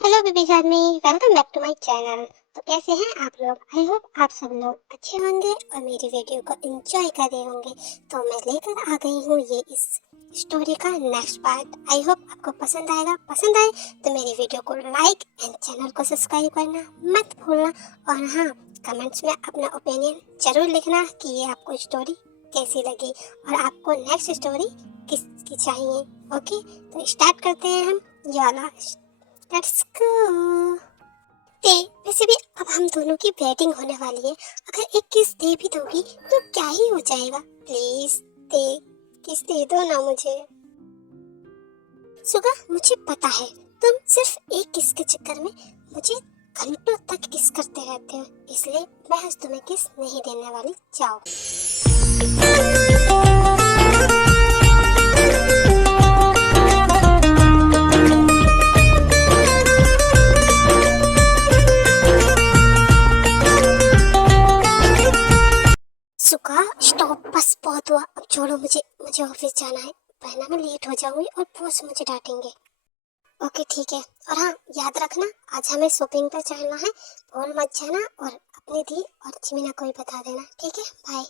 Hello baby आदमी, welcome back to my channel. तो कैसे हैं आप लोग? आई होप आप सब लोग अच्छे होंगे और मेरी वीडियो को एंजॉय कर रहे होंगे। तो मैं लेकर आ गई हूँ ये इस स्टोरी का नेक्स्ट पार्ट। आई होप आपको पसंद आएगा। पसंद आए तो मेरी वीडियो को लाइक एंड चैनल को सब्सक्राइब करना मत भूलना। और हाँ, कमेंट्स में अपना ओपिनियन जरूर लिखना कि ये आपको स्टोरी कैसी लगी और आपको नेक्स्ट स्टोरी किसकी चाहिए। ओके, तो स्टार्ट करते हैं हम ये वाला। Let's go. ते वैसे भी अब हम दोनों की वेडिंग होने वाली है। अगर एक किस दे भी दोगी तो क्या ही हो जाएगा। प्लीज ते किस दे दो ना मुझे। सुगा, मुझे पता है तुम सिर्फ एक किस के चक्कर में मुझे घंटों तक किस करते रहते हो, इसलिए मैं आज तुम्हें किस नहीं देने वाली। जाओ। सुगा स्टॉप, बस बहुत हुआ। अब छोड़ो मुझे, मुझे ऑफिस जाना है वरना मैं लेट हो जाऊंगी और बॉस मुझे डांटेंगे। ओके ठीक है। और हाँ, याद रखना आज हमें शॉपिंग पे चलना है। भूल मत जाना और अपनी दी और जिमीना को भी बता देना। ठीक है, बाय।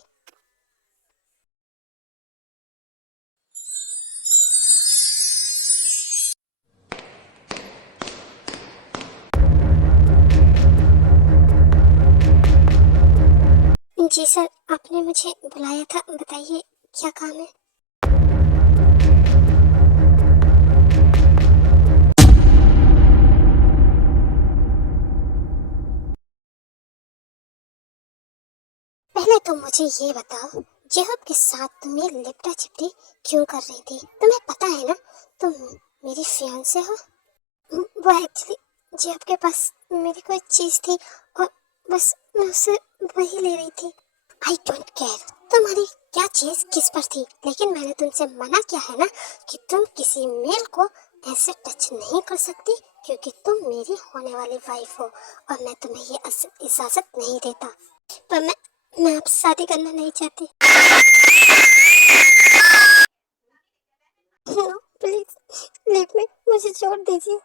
जी सर, आपने मुझे बुलाया था, बताइए क्या काम है। पहले तो मुझे ये बताओ, जेहब के साथ तुम ये लिपटा चिपटी क्यों कर रही थी? तुम्हें पता है ना तुम मेरी फियांसे हो। वो एक्चुअली जेहब के पास मेरी कोई चीज थी और बस मैं उससे वही ले रही थी। आई डोंट केयर तुम्हारी क्या चीज किस पर थी, लेकिन मैंने तुमसे मना किया है ना कि तुम किसी मेल को ऐसे टच नहीं कर सकती, क्योंकि तुम मेरी होने वाली वाइफ हो और मैं तुम्हें ये इजाजत नहीं देता। पर मैं आपसे शादी करना नहीं चाहती। नो प्लीज, लीव मी, मुझे छोड़ दीजिए।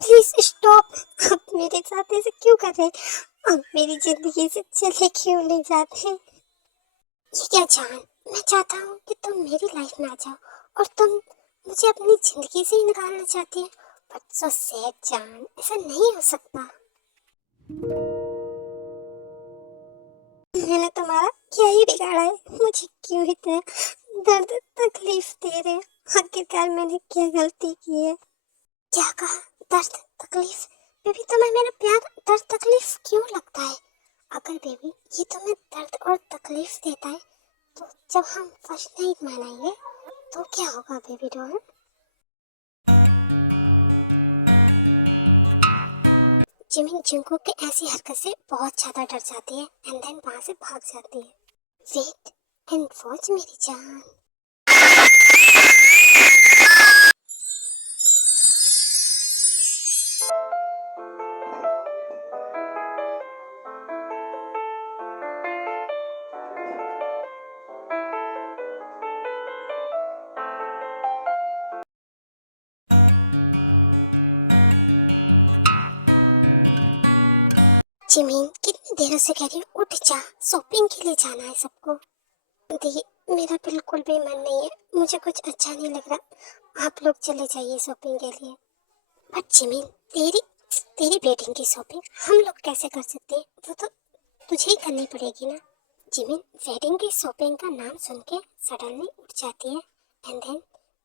Please stop. आप मेरे साथ ऐसे क्यों कर रहे हैं? आप मेरी जिंदगी से चले क्यों नहीं जाते? ये क्या जान, मैं चाहता हूँ कि तुम मेरी लाइफ में आ जाओ और तुम मुझे अपनी जिंदगी से ही निकालना चाहती है। बट सो सैड जान, ऐसा नहीं हो सकता। मैंने तुम्हारा क्या ही बिगाड़ा है? मुझे क्यों इतना दर्द तकलीफ दे रहे हैं? आखिरकार मैंने क्या गलती की है? क्या कहा? दर्द तकलीफ? बेबी तुम्हें मेरा प्यार दर्द तकलीफ क्यों लगता है? अगर बेबी ये तुम्हें दर्द और तकलीफ देता है तो जब हम फर्स्ट नाइट मनाएंगे तो क्या होगा बेबी डॉल? जिमिन जिंकू के ऐसी हरकत से बहुत ज्यादा डर जाती है एंड देन वहां से भाग जाती है। वेट एंड वॉच मेरी जान। जिमिन कितनी देर से कह रही हूँ, उठ जा, शॉपिंग के लिए जाना है सबको। देखिए, मेरा बिल्कुल भी मन नहीं है, मुझे कुछ अच्छा नहीं लग रहा। आप लोग चले जाइए शॉपिंग के लिए। बट जिमिन, तेरी तेरी वेडिंग की शॉपिंग हम लोग कैसे कर सकते हैं? वो तो तुझे ही करनी पड़ेगी ना। जिमिन, वेडिंग की शॉपिंग का नाम सुन के सडनली उठ जाती है एंड देन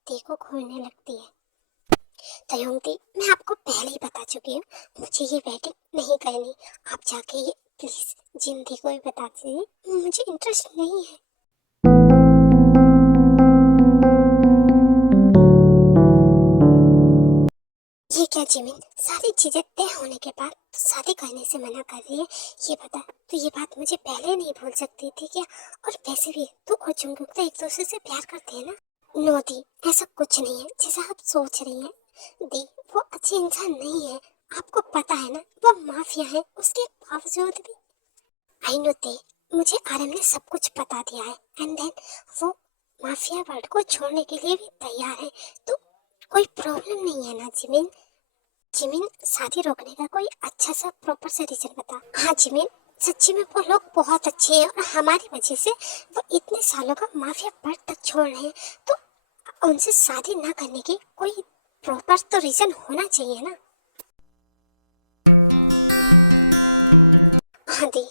देखो घूरने लगती है। तयोंगती, मैं आपको पहले ही बता चुकी हूँ, मुझे ये वेडिंग नहीं करनी। आप जाके ये प्लीज जिंदगी को भी बता दीजिए, मुझे इंटरेस्ट नहीं है। ये क्या जिमिन, सारी चीजें तय होने के बाद तो शादी करने से मना कर रही है? ये बता, तो ये बात मुझे पहले नहीं भूल सकती थी क्या? और वैसे भी तू और जुंगकुक तो एक दूसरे से प्यार करते हैं ना। नो दी, ऐसा कुछ नहीं है जैसा आप सोच रही हैं। दी, वो अच्छे इंसान नहीं है, आपको पता है ना, वो माफिया है। उसके बावजूद भी आई नो दे, मुझे आरएम ने सब कुछ बता दिया है। एंड देन वो माफिया वर्ल्ड को छोड़ने के लिए भी तैयार है। तो कोई प्रॉब्लम नहीं है ना जिमिन? जिमिन, शादी रोकने का कोई अच्छा सा प्रॉपर सा रीजन बता। हाँ जिमिन, सच्ची में वो लोग बहुत अच्छे हैं और हमारी वजह से वो इतने सालों का माफिया वर्ल्ड तक छोड़ रहे हैं। तो उनसे शादी ना करने की कोई प्रॉपर तो रीजन होना चाहिए ना। हाँ दी,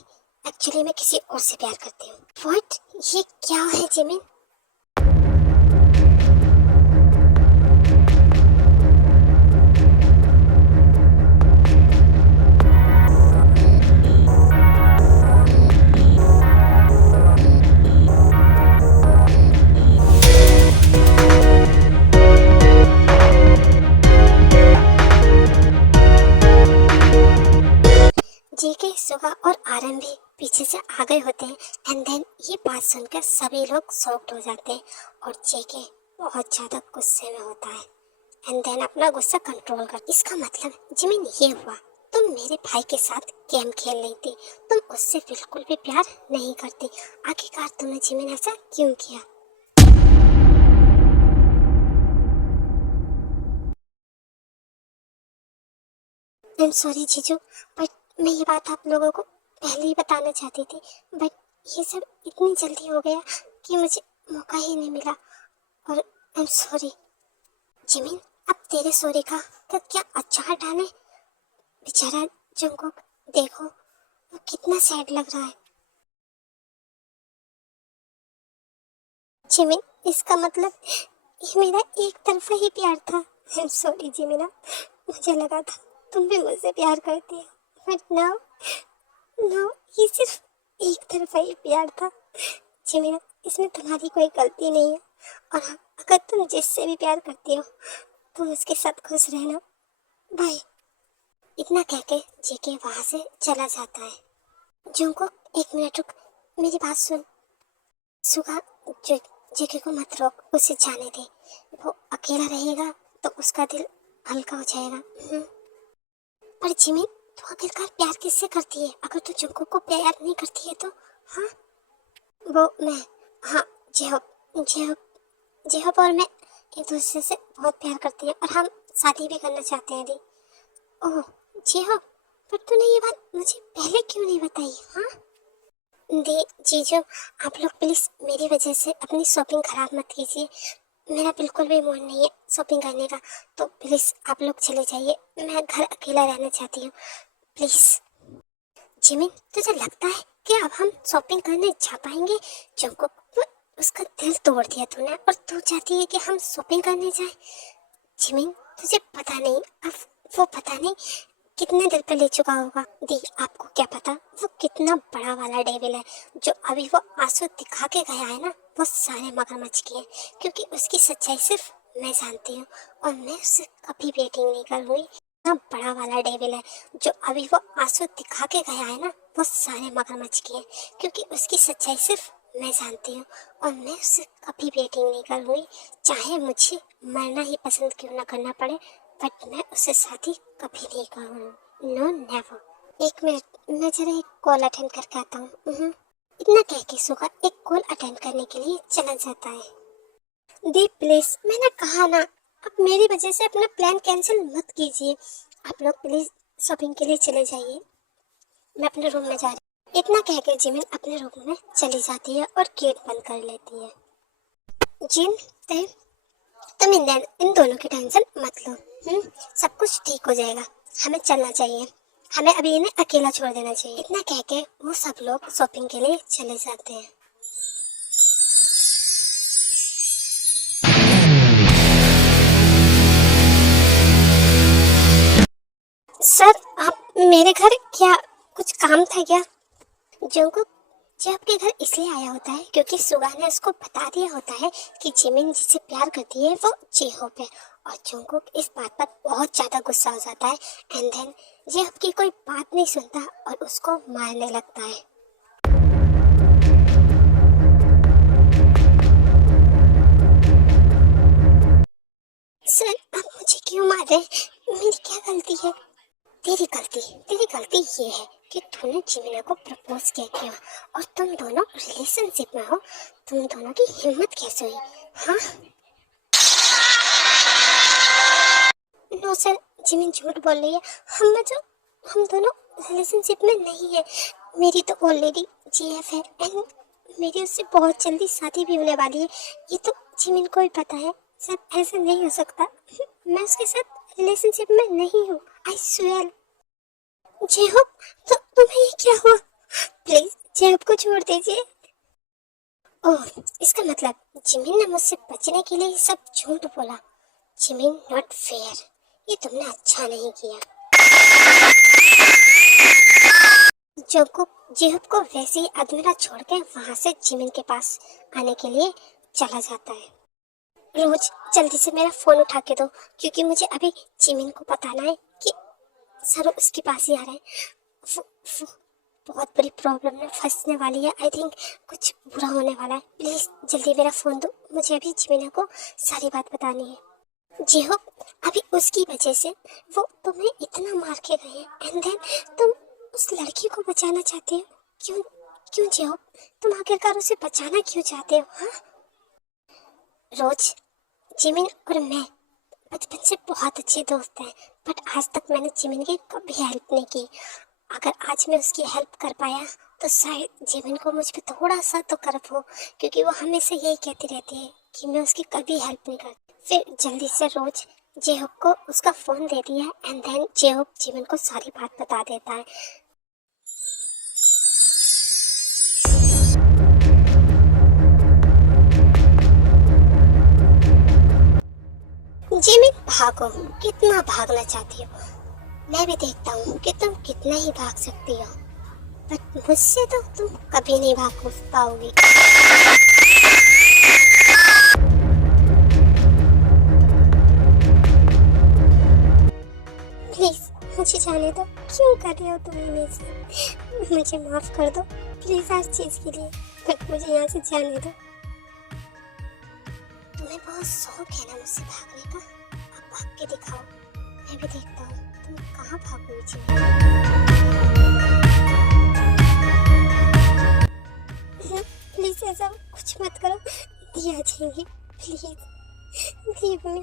एक्चुअली मैं किसी और से प्यार करती हूँ। व्हाट? ये क्या है जिमिन? जेके, सुगा और आरएम भी पीछे से आ गए होते हैं। एंड देन ये बात सुनकर सभी लोग शॉक्ड हो जाते हैं और जेके बहुत ज्यादा गुस्से में होता है। एंड देन अपना गुस्सा कंट्रोल कर। इसका मतलब जिमिन ये हुआ, तुम मेरे भाई के साथ गेम खेल रही थी, तुम उससे बिल्कुल भी प्यार नहीं करती। आखिरकार तुमने जिमिन ऐसा क्यों किया? आई एम सॉरी जीजू, बट मैं ये बात आप लोगों को पहले ही बताना चाहती थी, बट ये सब इतनी जल्दी हो गया कि मुझे मौका ही नहीं मिला। और आई एम सॉरी। जिमिन, अब तेरे सॉरी का क्या अच्छा हटाने? बेचारा जंगकुक, देखो वो कितना सैड लग रहा है। जिमिन, इसका मतलब ये मेरा एक तरफा ही प्यार था। आई एम सॉरी जिमिना, मुझे लगा था तुम भी मुझसे प्यार करती हो, बट नाउ नो, ये सिर्फ एक तरफा ही प्यार था। जिमिना, इसमें तुम्हारी कोई गलती नहीं है। और हाँ, अगर तुम जिससे भी प्यार करती हो तुम उसके साथ खुश रहना। बाय। इतना कहके जेके वहां से चला जाता है। जंगकुक, एक मिनट रुक, मेरी बात सुन। सुगा, जो जेके को मत रोक, उसे जाने दे। वो अकेला रहेगा तो उसका दिल हल्का हो जाएगा। पर जिमिन, तू आखिरकार प्यार किससे करती है? अगर तू जंगकुक को प्यार नहीं करती है तो? हाँ, वो मैं, हाँ, जेहोप जेहोप जेहोप और मैं एक दूसरे से बहुत प्यार करते हैं और हम शादी भी करना चाहते हैं दी। ओह जेहोप, पर तूने ये बात मुझे पहले क्यों नहीं बताई? हाँ दी, जीजू, आप लोग प्लीज मेरी वजह से अपनी शॉपिंग खराब मत कीजिए। मेरा बिल्कुल भी मूड नहीं है शॉपिंग करने का, तो प्लीज आप लोग चले जाइए, मैं घर अकेला रहना चाहती हूँ, प्लीज। जिमिन, तुझे लगता है कि अब हम शॉपिंग करने जा पाएंगे? जंगकुक, उसका दिल तोड़ दिया तूने और तू चाहती है कि हम शॉपिंग करने जाएं? जिमिन, तुझे पता नहीं अब वो पता नहीं कितने दिल पे ले चुका होगा। दी, आपको क्या पता वो कितना बड़ा वाला डेविल है। जो अभी वो आंसू दिखा के गया है ना, वो सारे मगरमच्छ के हैं, क्योंकि उसकी सच्चाई सिर्फ मैं जानती हूँ और मैं उससे कभी डेटिंग नहीं करूँगी। इतना बड़ा वाला डेविल है, जो अभी वो आंसू दिखा के गया है ना, वो सारे मगरमच्छ के हैं, क्योंकि उसकी सच्चाई सिर्फ मैं जानती हूँ और मैं उससे कभी डेटिंग नहीं करूँगी, चाहे मुझे मरना ही पसंद क्यों ना करना पड़े, बट मैं उससे शादी कभी नहीं करूँगी। No never. एक मिनट, मैं जरा एक कॉल अटेंड करके आता हूँ। इतना कह के सुगा एक कॉल अटेंड करने के लिए चला जाता है। दी प्लीज, मैंने कहा ना, अब मेरी वजह से अपना प्लान कैंसिल मत कीजिए। आप लोग प्लीज शॉपिंग के लिए चले जाइए, मैं अपने रूम में जा रही हूँ। इतना कह के जिमिन अपने रूम में चली जाती है और गेट बंद कर लेती है। जिन, तुम इन दोनों की टेंशन मत लो। सब कुछ ठीक हो जाएगा, हमें चलना चाहिए, हमें अभी इन्हें अकेला छोड़ देना चाहिए। इतना कह के वो सब लोग शॉपिंग के लिए चले जाते हैं। सर, आप मेरे घर क्या कुछ काम था क्या? जंगकुक जब आपके घर इसलिए आया होता है क्योंकि सुगा ने उसको बता दिया होता है कि जिमिन जिससे प्यार करती है वो जेहोप है, और जंगकुक इस बात पर बहुत ज्यादा गुस्सा हो जाता है। एंड देन जेहोप की कोई बात नहीं सुनता और उसको मारने लगता है। सर, आप मुझे क्यों मार रहे हैं? मेरी क्या गलती है? तेरी गलती ये है कि तूने जिमिना को प्रपोज किया और तुम दोनों रिलेशनशिप में हो। तुम दोनों की हिम्मत कैसे हुई? हाँ, नो सर, जिमिन झूठ बोल रही है। हम दोनों रिलेशनशिप में नहीं है। मेरी तो ऑलरेडी जीएफ है एंड मेरी उससे बहुत जल्दी शादी भी होने वाली है। ये तो जिमिन को भी पता है। सर, ऐसा नहीं हो सकता। मैं उसके साथ रिलेशनशिप में नहीं हूँ, आई स्वेयर। जेहोब, तो तुम्हें ये क्या हुआ? प्लीज जेहोब को छोड़ दीजिए। ओह, इसका मतलब जिमिन ने मुझसे बचने के लिए ये सब झूठ बोला। Jimin, not fair. ये तुमने अच्छा नहीं किया। जोकुक जेहब को वैसे ही अदमिरा छोड़ के वहां से जिमिन के पास आने के लिए चला जाता है। रोज जल्दी से मेरा फोन उठा के दो, क्योंकि मुझे अभी जिमिन को बताना है कि सर उसके पास ही आ रहे हैं। वो बहुत बड़ी प्रॉब्लम में फंसने वाली है। आई थिंक कुछ बुरा होने वाला है। प्लीज जल्दी मेरा फोन दो, मुझे अभी जिमिन को सारी बात बतानी है। जेहब, अभी उसकी वजह से वो तुम्हें इतना मार के गए हैं एंड देन तुम उस लड़की को बचाना चाहते हो। क्यों क्यों जेहब, तुम आखिरकार उसे बचाना क्यों चाहते हो? हाँ रोज, जिमिन और मैं बचपन से बहुत अच्छे दोस्त हैं, बट आज तक मैंने जिमिन की कभी हेल्प नहीं की। अगर आज मैं उसकी हेल्प कर पाया तो शायद जिमिन को मुझ पे थोड़ा सा तो गर्व हो, क्योंकि वो हमेशा यही कहती रहती है कि मैं उसकी कभी हेल्प नहीं करती। फिर जल्दी से रोज जेहोब को उसका फोन दे दिया एंड देन जेहोब जिमिन को सारी बात बता देता है। जिमिन, भागो, कितना भागना चाहती हो? मैं भी देखता हूँ कि तुम कितना ही भाग सकती हो, बट मुझसे तो तुम कभी नहीं भाग पाओगी। प्लीज मुझे जाने दो। क्यों कर रहे हो तुम ये मेरे साथ? मुझे माफ कर दो प्लीज हर चीज के लिए, बट मुझे यहाँ से जाने दो। तुम्हें बहुत शौक है ना मुझसे भागने का? अब भाग के दिखाओ, मैं भी देखता हूँ तुम कहाँ भागोगी। प्लीज ऐसा कुछ मत करो, दिया जाएंगे। प्लीज लीव मी,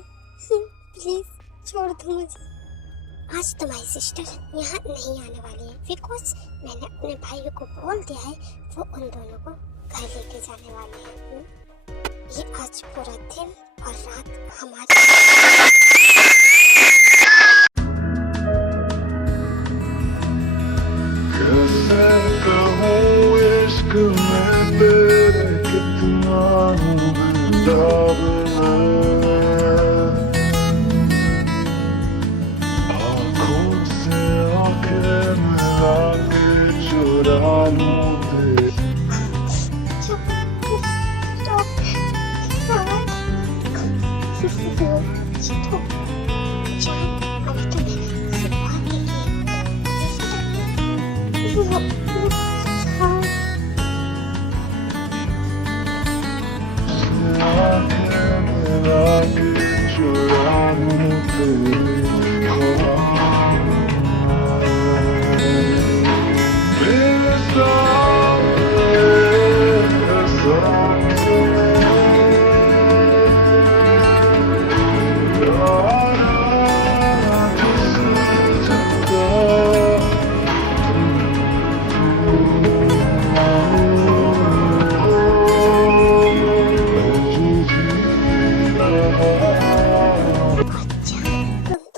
प्लीज छोड़ दो मुझे। आज तुम्हारी सिस्टर यहाँ नहीं आने वाली है, बिकॉज मैंने अपने भाइयों को बोल दिया है वो उन दोनों को घर लेके जाने वाले हैं। ये आज पूरा दिन और रात हमारे इश्क में तेरे कितना हूँ दागना, आँखों से आँखें मिला के चुरा लूं तेरे।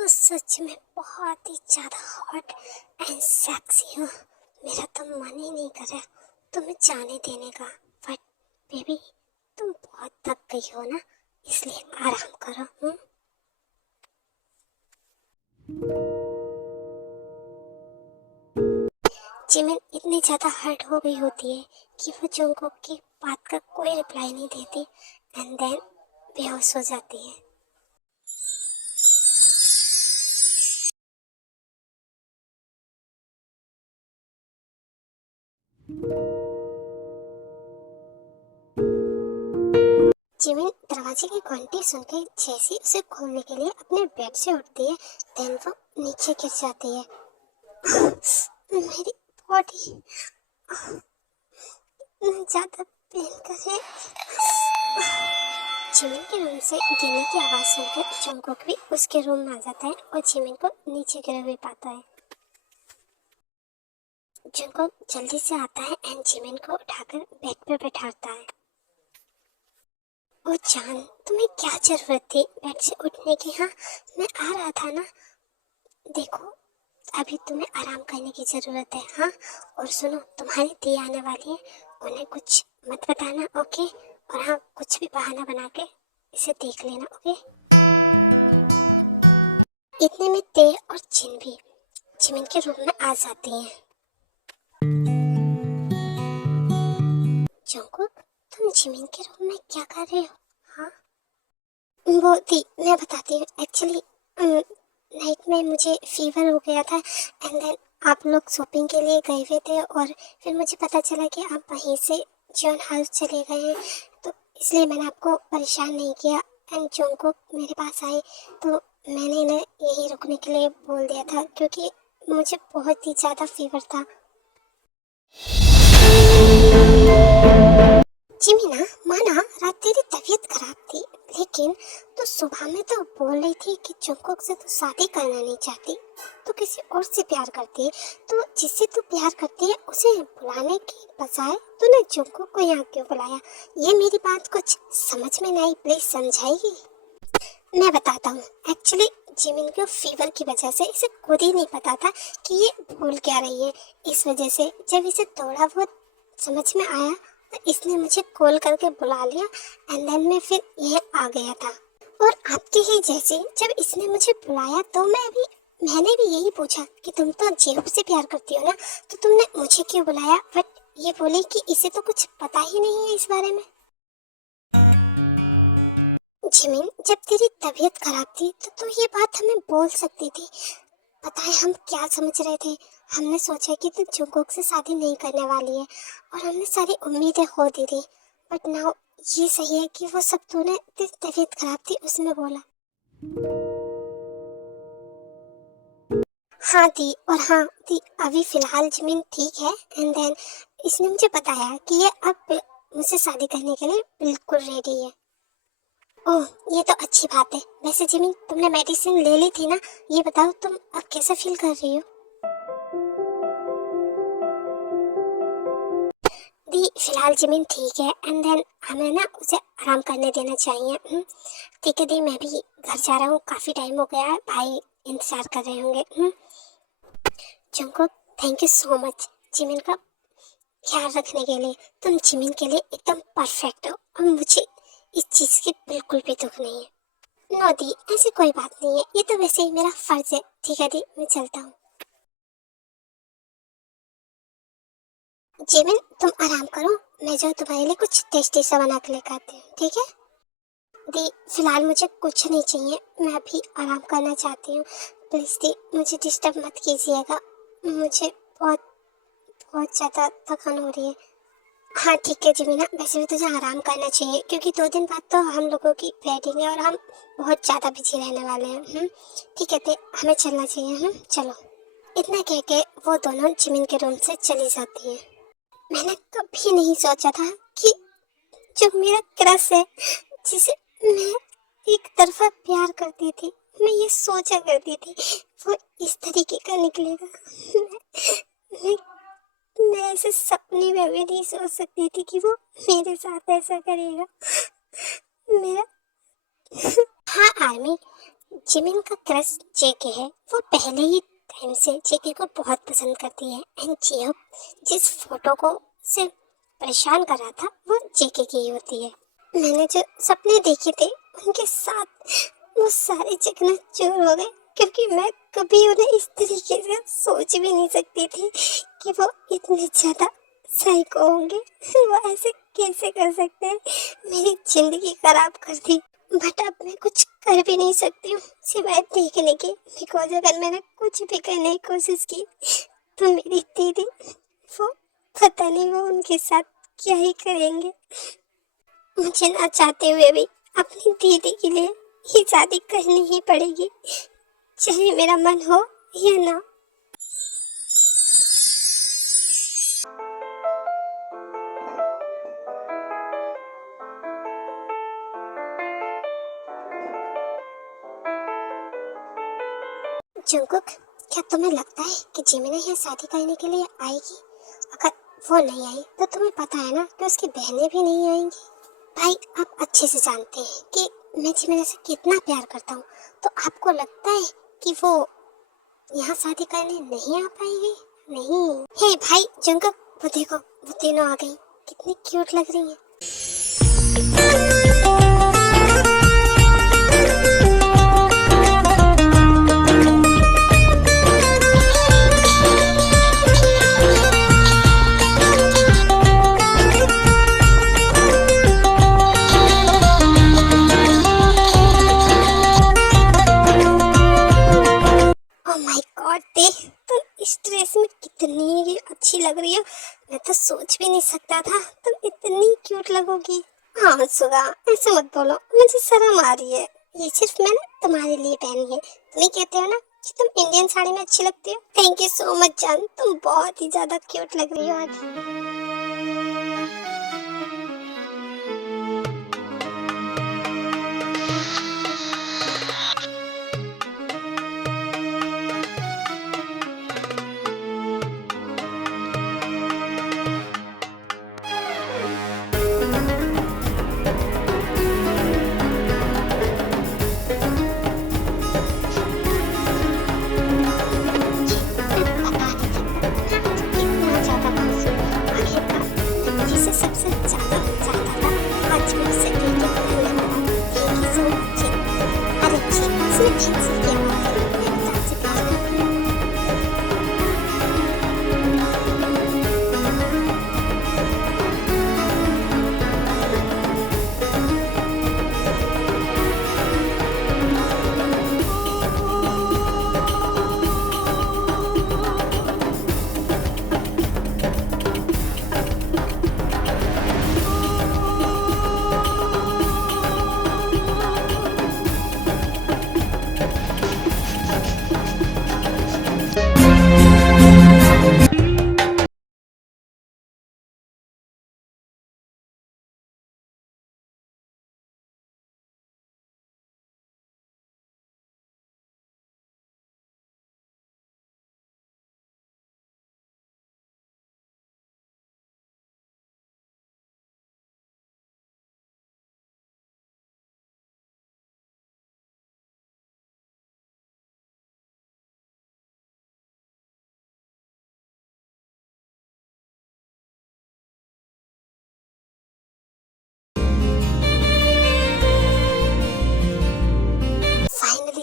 सच में बहुत ही ज्यादा हॉट एंड सेक्सी हो। मेरा तो मन ही नहीं कर रहा तुम्हें जाने देने का, बट बेबी तुम बहुत थक गई हो ना, इसलिए आराम करो। जिमिन इतनी ज्यादा हर्ट हो गई होती है कि वो जंगकुक की बात का कोई रिप्लाई नहीं देती एंड देन बेहोश हो जाती है। जिमिन दरवाजे की घंटी सुनकर जैसे ही उसे खोलने के लिए अपने बेड से उठती है, देन वो नीचे गिर जाती है। मेरी बॉडी इतना ज्यादा पेन कर रही है। जिमिन के रूम से गिरने की आवाज सुनकर जंगकुक भी उसके रूम में आ जाता है और जिमिन को नीचे गिरे हुए पाता है। जंगकुक जल्दी से आता है एंड जिमिन को उठाकर बेड पर बैठाता है। ओ जान, तुम्हें क्या जरूरत थी बेड से उठने की? हाँ, मैं आ रहा था ना। देखो, अभी तुम्हें आराम करने की जरूरत है। हाँ, और सुनो, तुम्हारी दी आने वाली है, उन्हें कुछ मत बताना, ओके? और हाँ, कुछ भी बहाना बना के इसे देख लेना, ओके? इतने में ते और जिन भी जिमिन के रूम में आ जाती हैं। जंगकुक, तुम जिमिन के रूम में क्या कर रहे हो? हाँ, वो दी, मैं बताती हूँ। एक्चुअली नाइट में मुझे फीवर हो गया था एंड देन आप लोग शॉपिंग के लिए गए हुए थे और फिर मुझे पता चला कि आप वहीं से जॉन हाउस चले गए हैं, तो इसलिए मैंने आपको परेशान नहीं किया। एंड जंगकुक मेरे पास आए तो मैंने इन्हें यहीं रुकने के लिए बोल दिया था क्योंकि मुझे बहुत ही ज़्यादा फीवर था। जिमिना, माना रात तेरी तबीयत खराब थी, लेकिन तू सुबह में तो बोल रही थी कि जंगकुक से तू शादी करना नहीं चाहती, तो किसी और से प्यार करती है। तो जिससे तू प्यार करती है उसे बुलाने की बजाय तूने जंगकुक को यहाँ क्यों बुलाया? ये मेरी बात कुछ समझ में नहीं आई, प्लीज समझाएगी? मैं बताता हूँ। एक्चुअली जिमिन को फीवर की वजह से इसे खुद ही नहीं पता था कि ये भूल क्या रही है। इस वजह से जब इसे थोड़ा बहुत समझ में आया तो इसने मुझे कॉल करके बुला लिया एंड देन मैं फिर यह आ गया था। और आपके ही जैसे जब इसने मुझे बुलाया तो मैंने भी यही पूछा कि तुम तो जेहूब से प्यार करती हो ना, तो तुमने मुझे क्यों बुलाया? बट ये बोली कि इसे तो कुछ पता ही नहीं है इस बारे में। जिमिन, जब तेरी तबीयत खराब थी तो तू ये बात हमें बोल सकती थी। पता है हम क्या समझ रहे थे? हमने सोचा कि तू जंगकुक से शादी नहीं करने वाली है और हमने सारी उम्मीदें खो दी थी। बट नाउ ये सही है कि वो सब तूने तेरी तबीयत खराब थी उसमें बोला। हाँ दी, और हाँ दी, अभी फिलहाल जिमिन ठीक है एंड देन इसने मुझे बताया कि ये अब मुझसे शादी करने के लिए बिल्कुल रेडी है। ओह, ये तो अच्छी बात है। वैसे जिमिन, तुमने मेडिसिन ले ली थी ना? ये बताओ तुम अब कैसा फील कर रही हो? दी, फिलहाल जिमिन ठीक है एंड देन हमें ना उसे आराम करने देना चाहिए। ठीक है दी, मैं भी घर जा रहा हूँ, काफ़ी टाइम हो गया है, भाई इंतजार कर रहे होंगे। Jungkook, thank you so much Jimin का ख्याल रखने के लिए। तुम जिमिन के लिए एकदम परफेक्ट हो और मुझे इस चीज़ की बिल्कुल भी दुख नहीं है। नो दी, ऐसी कोई बात नहीं है, ये तो वैसे ही मेरा फर्ज है। ठीक है दी, मैं चलता हूँ। जिमिन, तुम आराम करो, मैं जो तुम्हारे लिए कुछ टेस्टी सा बना के लेकर आती हूँ, ठीक है? दी, फिलहाल मुझे कुछ नहीं चाहिए, मैं अभी आराम करना चाहती हूँ। प्लीज़ दी, मुझे डिस्टर्ब मत कीजिएगा, मुझे बहुत बहुत ज़्यादा थकान हो रही है। हाँ ठीक है जिमिना, वैसे भी तुझे आराम करना चाहिए क्योंकि 2 दिन बाद तो हम लोगों की वेडिंग है और हम बहुत ज़्यादा बिजी रहने वाले हैं। ठीक है, तो हमें चलना चाहिए। चलो। इतना कह के वो दोनों जिमिन के रूम से चली जाती हैं। मैंने कभी नहीं सोचा था कि जो मेरा क्रश है, जिसे मैं एक तरफा प्यार करती थी, मैं ये सोचा करती थी, वो इस तरीके का निकलेगा। मैं मैं ऐसे सपने में भी नहीं सोच सकती थी कि वो मेरे साथ ऐसा करेगा। मेरा हाँ आर्मी, जिमिन का क्रश जेके है। वो पहले ही टाइम से जेके को बहुत पसंद करती है एंड जियो जिस फोटो को से परेशान कर रहा था वो जेके की ही होती है। मैंने जो सपने देखे थे उनके साथ वो सारे चकनाचूर हो गए क्योंकि मैं कभी उन्हें इस तरीके से सोच भी नहीं सकती थी कि वो इतने ज़्यादा साइको होंगे। वो ऐसे कैसे कर सकते हैं? मेरी जिंदगी खराब कर दी। बट अब मैं कुछ कर भी नहीं सकती हूँ सिवाय देखने के, बिकॉज अगर मैंने कुछ भी करने की कोशिश की तो मेरी दीदी, वो पता नहीं वो उनके साथ क्या ही करेंगे। मुझे ना चाहते हुए भी अपनी दीदी के लिए ये शादी करनी ही पड़ेगी, चाहे मेरा मन हो या ना। जंगकुक, क्या तुम्हें लगता है कि जिमिन यहाँ शादी करने के लिए आएगी? अगर वो नहीं आई तो तुम्हें पता है ना कि उसकी बहनें भी नहीं आएंगी। भाई, आप अच्छे से जानते हैं कि मैं जिमिन से कितना प्यार करता हूँ, तो आपको लगता है कि वो यहाँ शादी करने नहीं आ पाएगी? नहीं। हे भाई जंगकुक, वो देखो, वो तीनों आ गई, कितनी क्यूट लग रही है। देख, तुम इस ड्रेस में कितनी अच्छी लग रही हो। मैं तो सोच भी नहीं सकता था तुम इतनी क्यूट लगोगी। हाँ सुगा, ऐसे मत बोलो, मुझे शर्म आ रही है। ये सिर्फ मैंने तुम्हारे लिए पहनी है। तुम ही कहते हो ना कि तुम इंडियन साड़ी में अच्छी लगती हो। थैंक यू सो मच जान, तुम बहुत ही ज्यादा क्यूट लग रही हो आज।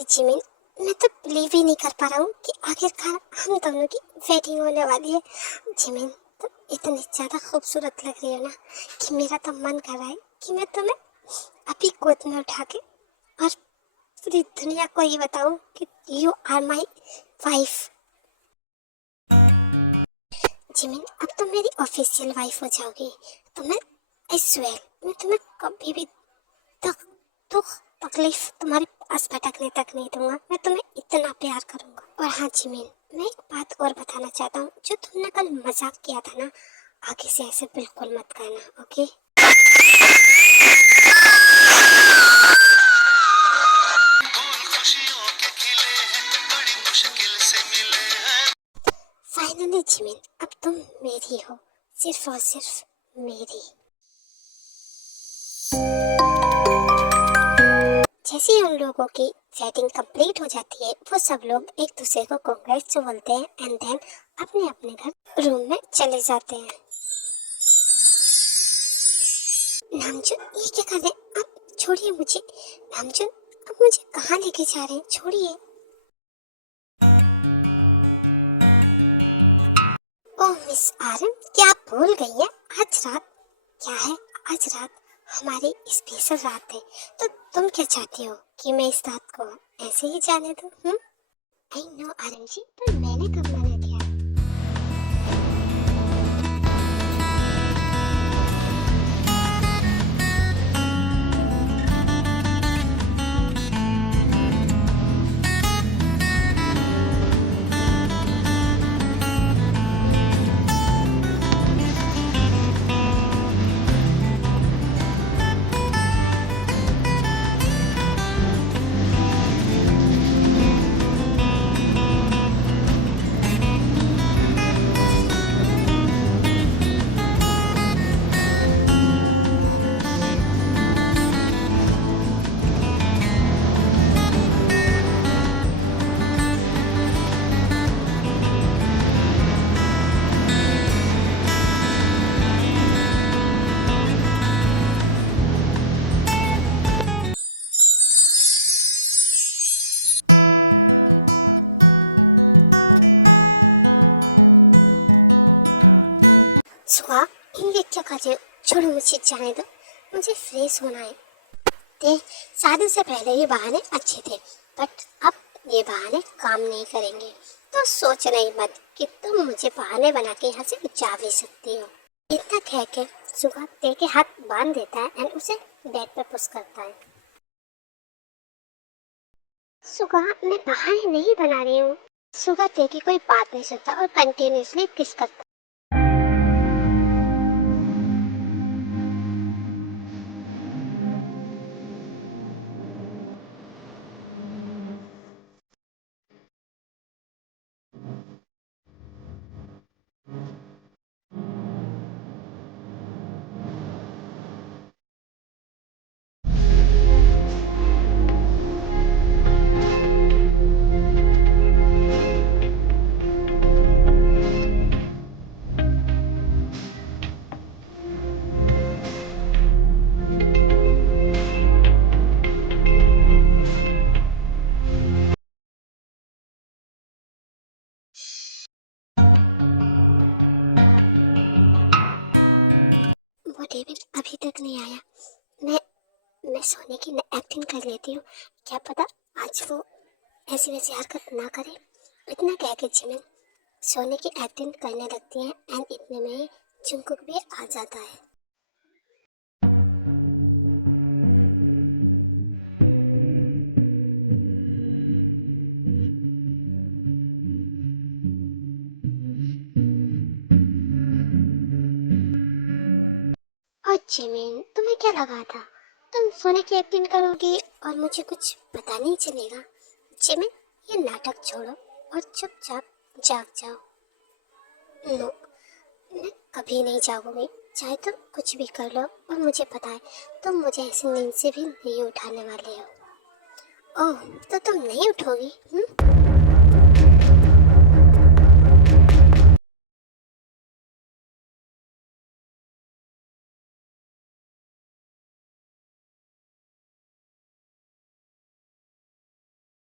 जिमिन, मैं तो बिलीव ही नहीं कर पा रहा हूँ कि आखिरकार हम दोनों की वेडिंग होने वाली है। जिमिन, तुम इतनी ज्यादा खूबसूरत लग रही हो ना कि मेरा तो मन कर रहा है कि मैं तुम्हें अभी गोद में उठा के और पूरी दुनिया को ये बताऊं कि you are my wife. Jimin, अब तुम मेरी ऑफिशियल वाइफ हो जाओगी, तो मैं आई स्वेयर मैं तुम्हें कभी भी तकलीफ तुम्हारे पास भटकने तक नहीं दूंगा। मैं तुम्हें इतना प्यार करूंगा। और हाँ जिमिन, मैं एक बात और बताना चाहता हूँ, जो तुमने कल मजाक किया था ना, आगे से ऐसे बिल्कुल मत करना, ओके? फाइनली जिमिन, अब तुम मेरी हो, सिर्फ और सिर्फ मेरी। जैसे ही उन लोगों की वेडिंग कंप्लीट हो जाती है, वो सब लोग एक दूसरे को कांग्रेट्स बोलते हैं एंड देन अपने अपने घर रूम में चले जाते हैं। नामजुन, ये क्या कर रहे हैं आप? छोड़िए मुझे। नामजुन, आप मुझे कहाँ लेके जा रहे हैं? छोड़िए। ओह मिस आरम, क्या आप भूल गई हैं? आज रात क्या है? आज रात हमारी स्पेशल रात है, तो तुम क्या चाहती हो कि मैं इस रात को ऐसे ही जाने दूं? आई नो आरम जी, पर मैंने कब मना किया? सुहा, ये क्या काजे, छोड़ो मुझे जाने दो, मुझे फ्रेश होना है। देख, शादी से पहले ये बहाने अच्छे थे, बट अब ये बहाने काम नहीं करेंगे। तो सोचना ही मत कि तुम मुझे बहाने बना के यहाँ से जा भी सकती हो। इतना कह के सुहा ते के हाथ बांध देता है एंड उसे बेड पर पुश करता है। सुगा, मैं बहाने नहीं बना रही हूँ। सुगा ते की कोई बात नहीं सुनता और कंटिन्यूअसली किस करता। वो डेविड अभी तक नहीं आया। मैं सोने की एक्टिंग कर लेती हूँ, क्या पता आज वो ऐसी वैसी हरकत ना करे। इतना कह के जिमिन सोने की एक्टिंग करने लगती है एंड इतने में ही जुंगकुक भी आ जाता है। और जिमिन, तुम्हें क्या लगा था तुम सोने की एक्टिंग करोगी और मुझे कुछ पता नहीं चलेगा? जिमिन, ये नाटक छोड़ो और चुपचाप जाग जाओ। नो, मैं कभी नहीं जागूंगी, चाहे तुम कुछ भी कर लो। और मुझे पता है तुम मुझे ऐसी नींद से भी नहीं उठाने वाले हो। ओह, तो तुम नहीं उठोगी?